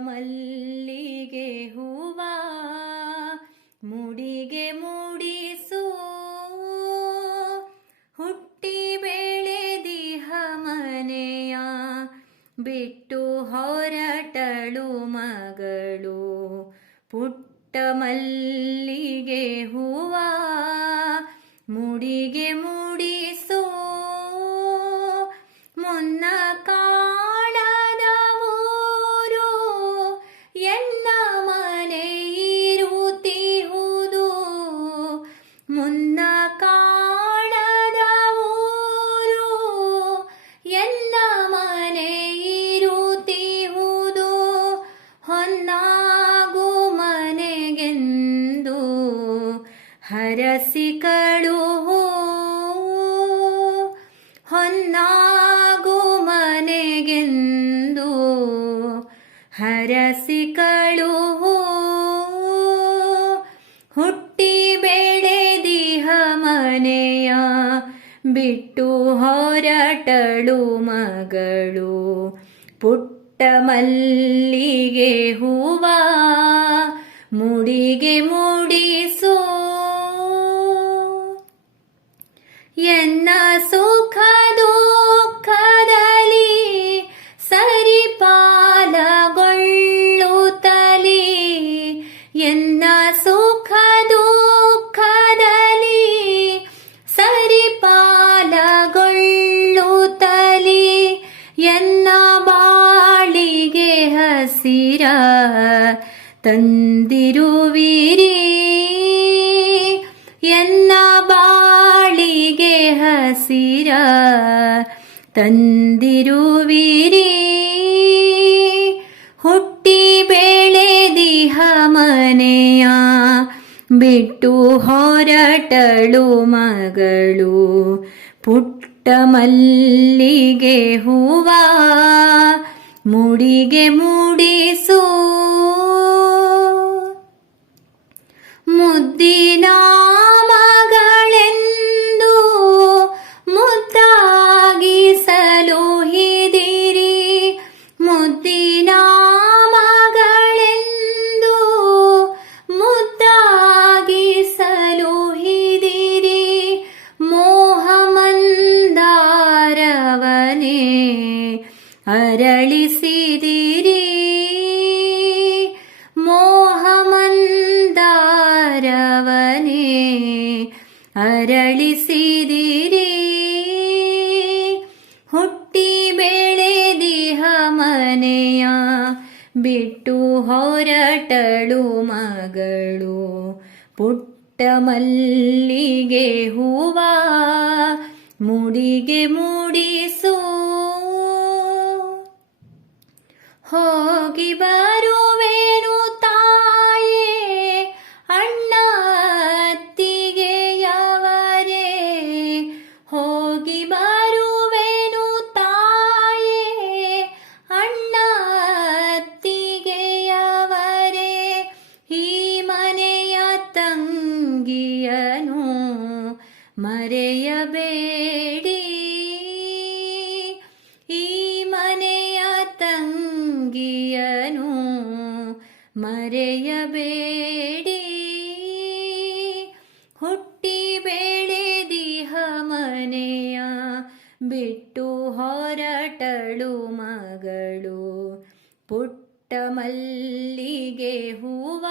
ಮಲ್ಲಿಗೆ ಹೂವ ಮುಡಿಗೆ ಮೂಡಿಸು. ಹುಟ್ಟಿ ಬೆಳೆದಿಹ ಮನೆಯ ಬಿಟ್ಟು ಹೊರಟಳು ಮಗಳು. ಪುಟ್ಟ ಮಲ್ಲಿಗೆ ಹೂವ ಮುಡಿಗೆ ಮು ಹರಸಿ ಕಳುಹು ಹೊನ್ನಾಗು ಮನೆಗೆಂದು ಹರಸಿಕಳು ಹುಟ್ಟಿ ಬೆಳೆದಿಹ ಮನೆಯ ಬಿಟ್ಟು ಹೊರಟಳು ಮಗಳು. ಪುಟ್ಟ ಮಲ್ಲಿಗೆ ಹೂವ, ಮುಡಿಗೆ ಮುಡಿಸೋ ಹಸಿರ ತಂದಿರುವಿರಿ. ಎನ್ನ ಬಾಳಿಗೆ ಹಸಿರ ತಂದಿರುವಿರಿ. ಹುಟ್ಟಿ ಬೆಳೆದಿಹ ಮನೆಯ ಬಿಟ್ಟು ಹೊರಟಳು ಮಗಳು. ಪುಟ್ಟ ಮಲ್ಲಿಗೆ ಹೂವ ಮುಡಿಗೆ ಮೂಡಿಸು. ಮುದ್ದಿನ ಮಗಳೆಂದು ಮುದ್ದಾಗಿಸಲು ಹಿದಿರಿ. ಮುದ್ದಿನ ಮಗಳೆಂದು ಮುದ್ದಾಗಿಸಲು ಹಿದಿರಿ. ಮೋಹ ಮಂದಾರವನೇ ಅರಳಿಸಿದಿರಿ. ಮೋಹಮಂದಾರವನೇ ಅರಳಿಸಿದಿರಿ. ಹುಟ್ಟಿ ಬೆಳೆದಿಹ ಮನೆಯ ಬಿಟ್ಟು ಹೊರಟಳು ಮಗಳು. ಪುಟ್ಟ ಮಲ್ಲಿಗೆ ಹೂವ ಮುಡಿಗೆ ಮುಡಿಸೋ ಹೋಗಿ ಬರುವೇನು ತಾಯೇ ಅಣ್ಣ ಅತ್ತಿಗೆಯವರೇ ಹೋಗಿ ಬರುವೇನು ತಾಯೇ ಅಣ್ಣ ಅತ್ತಿಗೆಯವರೇ ಈ ಮನೆಯ ತಂಗಿಯನು ಮರೆಯಬೇಡಿ ಮರೆಯಬೇಡಿ. ಹುಟ್ಟಿ ಬೆಳೆದಿಹ ಮನೆಯ ಬಿಟ್ಟು ಹೊರಟಳು ಮಗಳು. ಪುಟ್ಟ ಮಲ್ಲಿಗೆ ಹೂವ